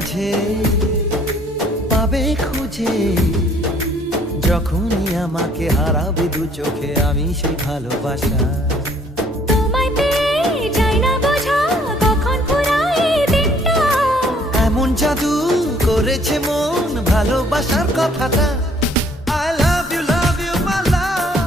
মাঝে পাবে খুঁজে, যখনই আমাকে হারাবে দু চোখে আমি সেই ভালোবাসা। তোমায় পেয়ে যাই না বোঝা কখন ফুরায় দিনটা। এমন জাদু করেছে মন ভালোবাসার কথাটা।